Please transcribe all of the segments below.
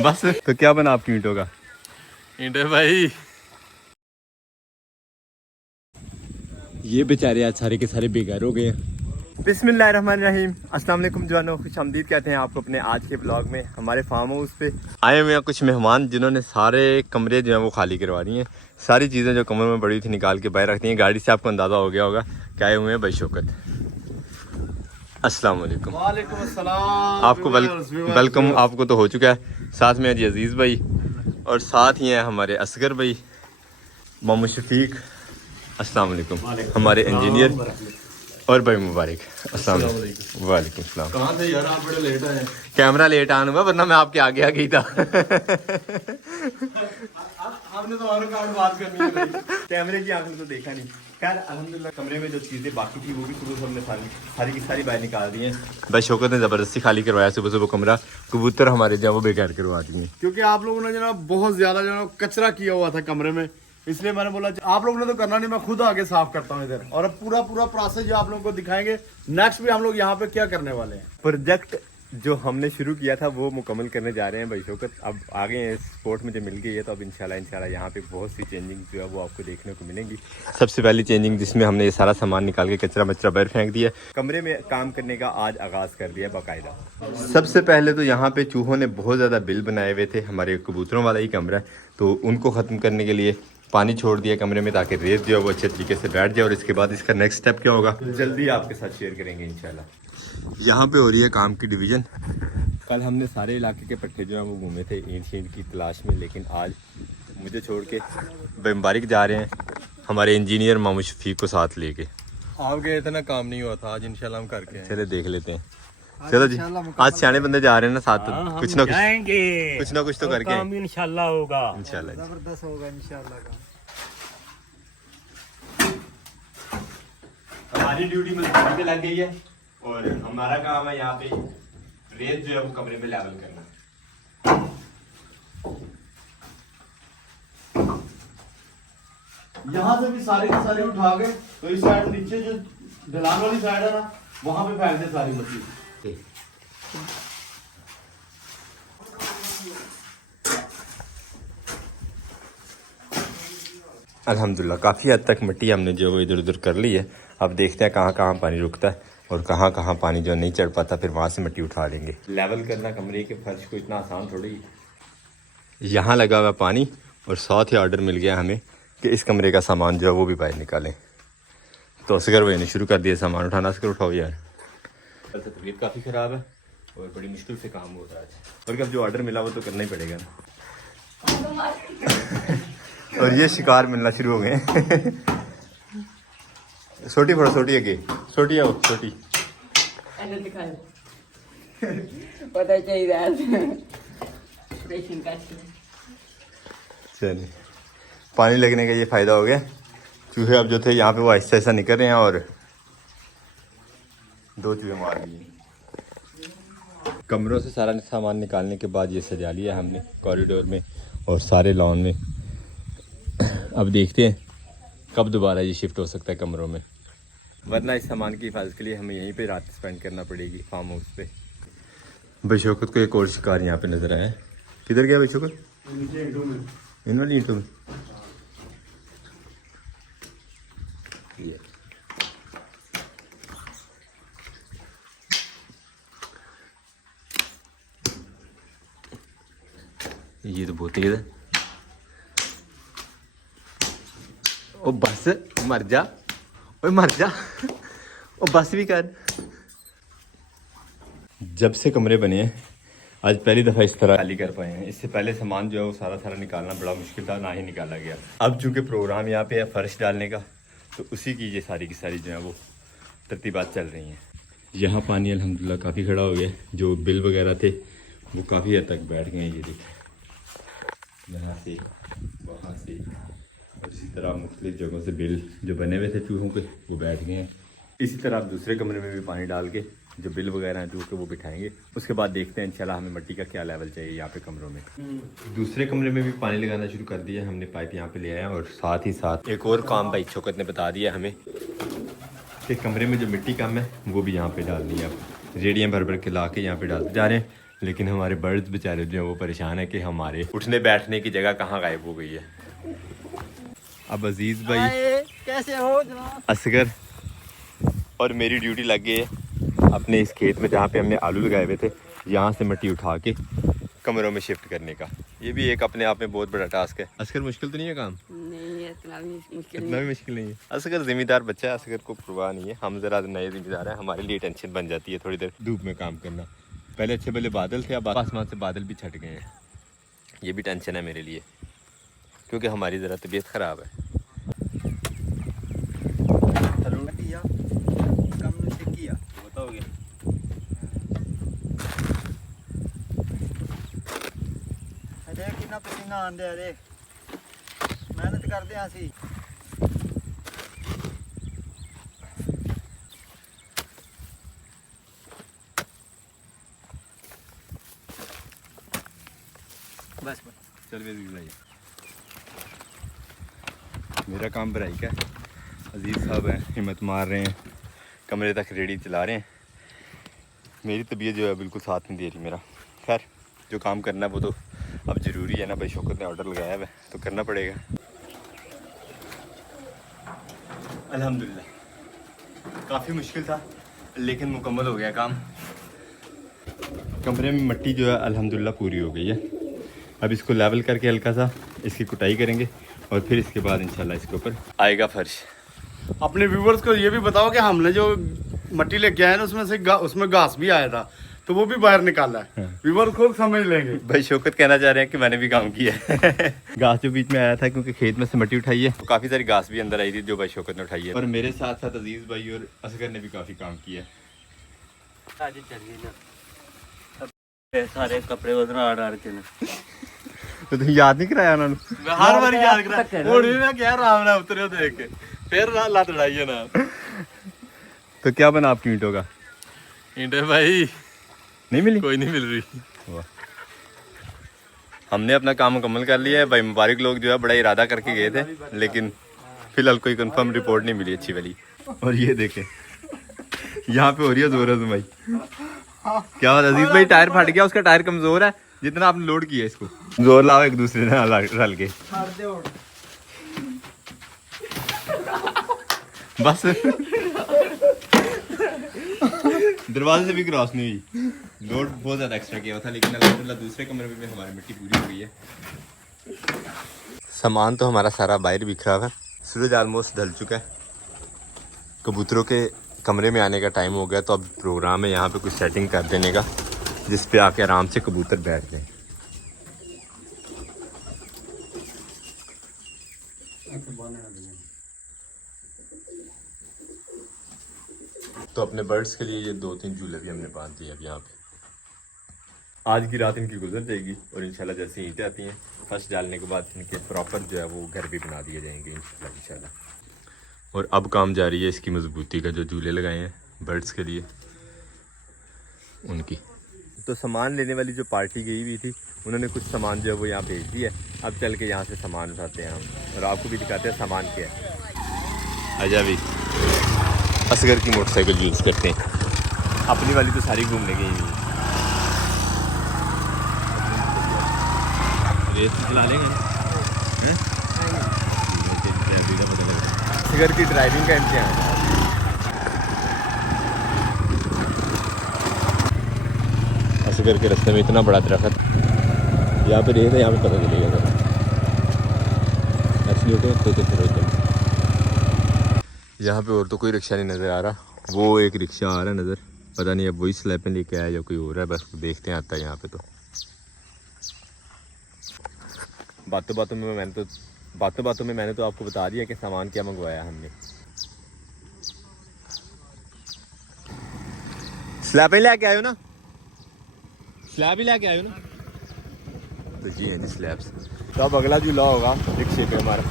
बस तो क्या बना आपकी ईंटों का? ईंटे भाई ये बेचारे आज सारे के सारे बेघर हो गए। बिस्मिल्लाहिर्रहमानिर्रहीम, अस्सलाम वालेकुम जवानों, खुशामदीद कहते हैं आपको अपने आज के ब्लॉग में। हमारे फार्म हाउस पे आए हुए हैं कुछ मेहमान जिन्होंने सारे कमरे जो हैं वो खाली करवा रही हैं। सारी चीज़ें जो कमरों में पड़ी थी निकाल के बाहर रखती हैं। गाड़ी से आपको अंदाज़ा हो गया होगा कि आए हुए हैं भाई शौकत। अस्सलाम वालेकुम। वालेकुम अस्सलाम। आपको वेलकम आपको तो हो चुका है। साथ में जी अजीज़ भाई और साथ ही हैं हमारे असगर भाई, मोहम्मद शफीक, अस्सलाम वालेकुम, हमारे इंजीनियर और भाई मुबारक। अस्सलाम वालेकुम सलाम। कहाँ थे यार आप? बड़े लेट आए। कैमरा लेट आन हुआ वरना मैं आपके आगे आ गई था। आपने तो और कार्ड बात करनी है भाई। कैमरे की आपने तो देखा नहीं। खैर अल्हम्दुलिल्लाह कमरे में जो चीज़ें बाकी थी वो भी सुबह हमने सारी की सारी बाहर निकाल दी हैं। भाई शौकत ने ज़बरदस्ती खाली करवाया सुबह सुबह कमरा। कबूतर हमारे जो वो बेकार करवा दिए क्योंकि आप लोगों ने जनाब बहुत ज्यादा जो कचरा किया हुआ था कमरे में, इसलिए मैंने बोला आप लोगों ने तो करना नहीं, मैं खुद आगे साफ करता हूँ इधर। और अब पूरा प्रोसेस जो आप लोगों को दिखाएंगे। नेक्स्ट भी हम लोग यहाँ पे क्या करने वाले हैं। प्रोजेक्ट जो हमने शुरू किया था वो मुकम्मल करने जा रहे हैं भाई शौकत। अब आगे स्पोर्ट में जो मिल गई है तो अब इंशाल्लाह यहाँ पे बहुत सी चेंजिंग जो है वो आपको देखने को मिलेंगी। सबसे पहली चेंजिंग जिसमें हमने ये सारा सामान निकाल के कचरा मचरा बाहर फेंक दिया, कमरे में काम करने का आज आगाज़ कर दिया बाकायदा। सबसे पहले तो यहाँ पे चूहों ने बहुत ज़्यादा बिल बनाए हुए थे। हमारे कबूतरों वाला ही कमरा है तो उनको ख़त्म करने के लिए पानी छोड़ दिया कमरे में ताकि रेत जो है वो अच्छे तरीके से बैठ जाए। और इसके बाद इसका नेक्स्ट स्टेप क्या होगा जल्दी आपके साथ शेयर करेंगे इंशाल्लाह। यहाँ पे हो रही है काम की डिवीज़न। कल हमने सारे इलाके के पट्टे जो हैं वो घूमे थे ईंट शींट की तलाश में, लेकिन आज मुझे छोड़ के मुबारक जा रहे हैं हमारे इंजीनियर मोहम्मद शफीक को साथ लेके। आप गए इतना काम नहीं हुआ था, आज इंशाल्लाह हम करके आए। चले देख लेते हैं। चलो जी, आज सियाने बंदे जा रहे हैं ना साथ, तो कुछ ना कुछ तो करके इंशाल्लाह होगा, इंशाल्लाह जबरदस्त होगा इंशाल्लाह। हमारी ड्यूटी मजदूरी पे लग गई है और हमारा काम है यहाँ पे रेत जो है वो कमरे में लेवल करना। यहाँ से भी सारे के सारे उठा गए तो इस साइड नीचे जो ढलान वाली साइड है ना वहां पे फेंक दे सारी मछली। अल्हम्दुलिल्लाह काफ़ी हद तक मिट्टी हमने जो वो इधर उधर कर ली है। अब देखते हैं कहाँ कहाँ पानी रुकता है और कहाँ कहाँ पानी जो नहीं चढ़ पाता फिर वहाँ से मिट्टी उठा लेंगे। लेवल करना कमरे के फर्श को इतना आसान थोड़ी। यहाँ लगा हुआ पानी और साथ ही ऑर्डर मिल गया हमें कि इस कमरे का सामान जो है वो भी बाहर निकालें। तो असगर भाई ने शुरू कर दिया सामान उठाना। असगर उठाओ यार। कल से तबीयत काफ़ी ख़राब है और बड़ी मुश्किल से काम हो रहा है और अब जो ऑर्डर मिला वो तो करना ही पड़ेगा ना। और ये शिकार मिलना शुरू हो गए। छोटी फड़ो, छोटी आगे, छोटी आओ, छोटी पता चाहिए। चलिए, पानी लगने का ये फ़ायदा हो गया। चूहे अब जो थे यहाँ पे वो ऐसा ऐसा निकल रहे हैं और 2 चूहे मार दिए। कमरों से सारा सामान निकालने के बाद ये सजा लिया हमने कॉरिडोर में और सारे लॉन में। अब देखते हैं कब दोबारा ये शिफ्ट हो सकता है कमरों में, वरना इस सामान की हिफाजत के लिए हमें यहीं पे रात स्पेंड करना पड़ेगी फार्म हाउस पे। भाई शौकत को एक और शिकार यहाँ पे नज़र आया है। किधर गया भाई शौकत? इन वाली ईंटों में। ये तो बहुत तेज है। ओ बस मर जा, ओए मर जा, ओ बस भी कर। जब से कमरे बने हैं आज पहली दफ़ा इस तरह खाली कर पाए हैं। इससे पहले सामान जो है वो सारा निकालना बड़ा मुश्किल था, ना ही निकाला गया। अब चूँकि प्रोग्राम यहाँ पे है फर्श डालने का तो उसी की ये सारी की सारी जो है वो तरतीबात चल रही हैं। यहाँ पानी अल्हम्दुलिल्लाह काफ़ी खड़ा हो गया। जो बिल वगैरह थे वो काफ़ी हद तक बैठ गए हैं। ये देखिए यहाँ से वहाँ से और इसी तरह मुख्तलिफ जगहों से बिल जो बने हुए थे चूहों के वो बैठ गए हैं। इसी तरह आप दूसरे कमरे में भी पानी डाल के जो बिल वगैरह हैं चूहे के वो बिठाएंगे। उसके बाद देखते हैं इंशाल्लाह हमें मिट्टी का क्या लेवल चाहिए यहाँ पे कमरों में। दूसरे कमरे में भी पानी लगाना शुरू कर दिया हमने, पाइप यहाँ पे ले आया और साथ ही साथ एक और काम भाई शौकत ने बता दिया हमें कि कमरे में जो मिट्टी कम है वो भी यहाँ पे डालनी है। रेडियाँ भर भर के ला के यहाँ पे डालते जा रहे हैं। लेकिन हमारे बर्ड्स बेचारे जो हैं वो परेशान है कि हमारे उठने बैठने की जगह कहाँ गायब हो गई है। अब अजीज़ भाई, कैसे हो जनाब? असगर और मेरी ड्यूटी लग गई है अपने इस खेत में जहाँ पे हमने आलू लगाए हुए थे, यहाँ से मिट्टी उठा के कमरों में शिफ्ट करने का। ये भी एक अपने आप में बहुत बड़ा टास्क है। असगर मुश्किल तो नहीं है काम? नहीं है, इतना भी मुश्किल इतना भी मुश्किल नहीं है। असगर जिम्मेदार बच्चा है, असगर को परवाह नहीं है। हम ज़रा नए जिम्मेदार हैं, हमारे लिए टेंशन बन जाती है थोड़ी देर धूप में काम करना। पहले अच्छे भले बादल थे, अब आसमान से बादल भी छट गए हैं। ये भी टेंशन है मेरे लिए क्योंकि हमारी ज़रा तबीयत ख़राब है। बताओगे देख कितना पसीना आंदे है, देख मेहनत करते हैं ਅਸੀਂ। बस चल भाई, मेरा काम बराई का है। अजीज़ साहब हैं, हिम्मत मार रहे हैं, कमरे तक रेडी चला रहे हैं। मेरी तबीयत जो है बिल्कुल साथ नहीं दे रही मेरा। खैर जो काम करना है वो तो अब ज़रूरी है ना भाई, शौकत ने ऑर्डर लगाया है तो करना पड़ेगा। अल्हम्दुलिल्लाह काफ़ी मुश्किल था लेकिन मुकम्मल हो गया काम। कमरे में मिट्टी जो है अल्हम्दुलिल्लाह पूरी हो गई है। अब इसको लेवल करके हल्का सा इसकी कुटाई करेंगे और फिर इसके बाद इंशाल्लाह इसके ऊपर आएगा फर्श। अपने व्यूवर्स को ये भी बताओ कि हमने जो मट्टी लेके आए ना उसमें से उसमें घास भी आया था तो वो भी बाहर निकाला है। व्यूवर खुद समझ लेंगे। भाई शौकत कहना चाह रहे हैं कि मैंने भी काम किया है। घास जो बीच में आया था क्योंकि खेत में से मिट्टी उठाई है तो काफ़ी सारी घास भी अंदर आई थी जो भाई शौकत ने उठाई है। और मेरे साथ साथ अजीज़ भाई और असगर ने भी काफ़ी काम किया है। आज चल गई ना सारे कपड़े उधर आड़ के ना। तो तुम याद नहीं कराया उन्होंने? मैं हर बार याद करा और मैं क्या राम ना उतरे देख के फिर लात लड़ाई है ना। तो क्या बना आपकी ईंटों का? इंटे भाई नहीं मिली? कोई नहीं मिल रही। हमने अपना काम मुकम्मल कर लिया है भाई। मुबारक लोग जो है बड़ा इरादा करके गए थे लेकिन फिलहाल कोई कंफर्म रिपोर्ट नहीं मिली अच्छी वाली। और ये देखें यहाँ पे हो रही है जोर आजमाई। क्या बात अजीज भाई, टायर फट गया, उसका टायर कमजोर है जितना आपने लोड किया इसको। जोर लाओ एक दूसरे ने रल के बस। दरवाजे से भी क्रॉस नहीं हुई। लोड बहुत ज़्यादा एक्स्ट्रा किया हुआ था लेकिन अल्हम्दुलिल्लाह दूसरे कमरे में भी हमारी मिट्टी पूरी हो गई है। सामान तो हमारा सारा बाहर बिखरा हुआ है। सूरज ऑलमोस्ट ढल चुका है। कबूतरों के कमरे में आने का टाइम हो गया तो अब प्रोग्राम है यहाँ पे कुछ सेटिंग कर देने का जिस पे आके आराम से कबूतर बैठ जाए। तो अपने बर्ड्स के लिए ये 2-3 झूले भी हमने बांध दिए अब यहाँ पे। आज की रात इनकी गुजर जाएगी और इंशाल्लाह जैसे ईंटें आती हैं फर्स्ट डालने के बाद इनके प्रॉपर जो है वो घर भी बना दिए जाएंगे इंशाल्लाह। और अब काम जारी है इसकी मजबूती का। जो झूले लगाए हैं बर्ड्स के लिए उनकी। तो सामान लेने वाली जो पार्टी गई हुई थी उन्होंने कुछ सामान जो है वो यहाँ भेज दिया है। अब चल के यहाँ से सामान उठाते हैं हम और आपको भी दिखाते हैं सामान क्या है। आजा भी असगर की मोटरसाइकिल यूज़ करते हैं। अपनी वाली तो सारी घूमने गई हुई है। रेस चला लेंगे हैं? असगर की ड्राइविंग का इम्तिहान है। असगर के रास्ते में इतना बड़ा दरख्त यहाँ पे देखते हैं, यहाँ पे पता चलेगा एक्चुअली। यहाँ पे और तो कोई रिक्शा नहीं नज़र आ रहा। वो एक रिक्शा आ रहा है नज़र, पता नहीं अब वही स्लैपें लेके आया या कोई हो रहा है, बस देखते हैं आता है यहाँ पे। तो बातों बातों में मैंने तो आपको बता दिया कि सामान क्या मंगवाया हमने। स्लैब ही लेके आयो ना, स्लैब ही लेके आयो ना। तो जी है जी स्लैब्स। तो अब अगला जो लॉ होगा रिक्शे पे हमारा।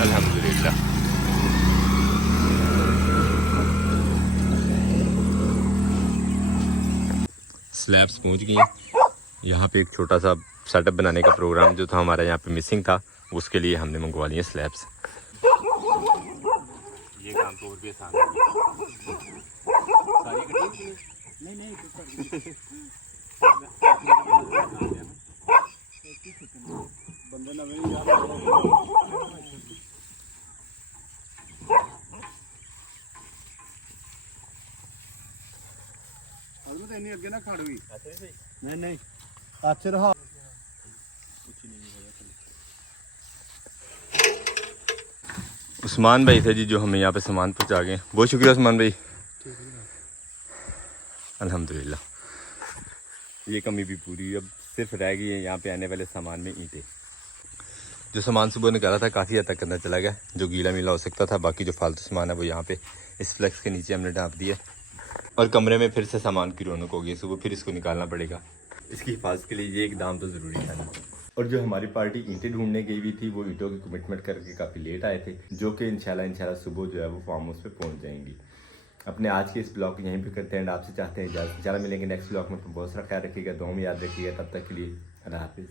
अल्हम्दुलिल्लाह स्लैब्स पहुंच गई हैं। यहाँ पे एक छोटा सा सेटअप बनाने का प्रोग्राम जो था हमारा यहाँ पे मिसिंग था, उसके लिए हमने मंगवा लिए स्लैब्स। ये काम तो और भी आसान है। नहीं नहीं अच्छे रहा। उस्मान भाई थे जी जो हमें यहाँ पे सामान पहुँचा गए, बहुत शुक्रिया उस्मान भाई। अल्हम्दुलिल्लाह ये कमी भी पूरी, अब सिर्फ रह गई है यहाँ पे आने वाले सामान में ईंटें। जो सामान सुबह निकाला था काफ़ी हद तक अंदर चला गया, जो गीला मीला हो सकता था। बाकी जो फालतू सामान है वो यहाँ पे इस फ्लेक्स के नीचे हमने डाल दिया और कमरे में फिर से सामान की रौनक हो गई। सुबह फिर इसको निकालना पड़ेगा, इसकी हिफाजत के लिए ये इकदाम तो ज़रूरी था ना। और जो हमारी पार्टी ईंटें ढूंढने गई हुई थी वो ईंटों की कमिटमेंट करके काफ़ी लेट आए थे, जो कि इंशाल्लाह सुबह जो है वो फार्म हाउस पे पहुंच जाएंगी। अपने आज के इस ब्लॉग को यहीं पे करते हैं, आपसे चाहते हैं इजाज़त। मिलेंगे नेक्स्ट ब्लॉग में। तो बहुत सारा ख्याल रखिएगा, दुआ में याद रखिएगा। तब तक के लिए अल्लाह हाफिज़।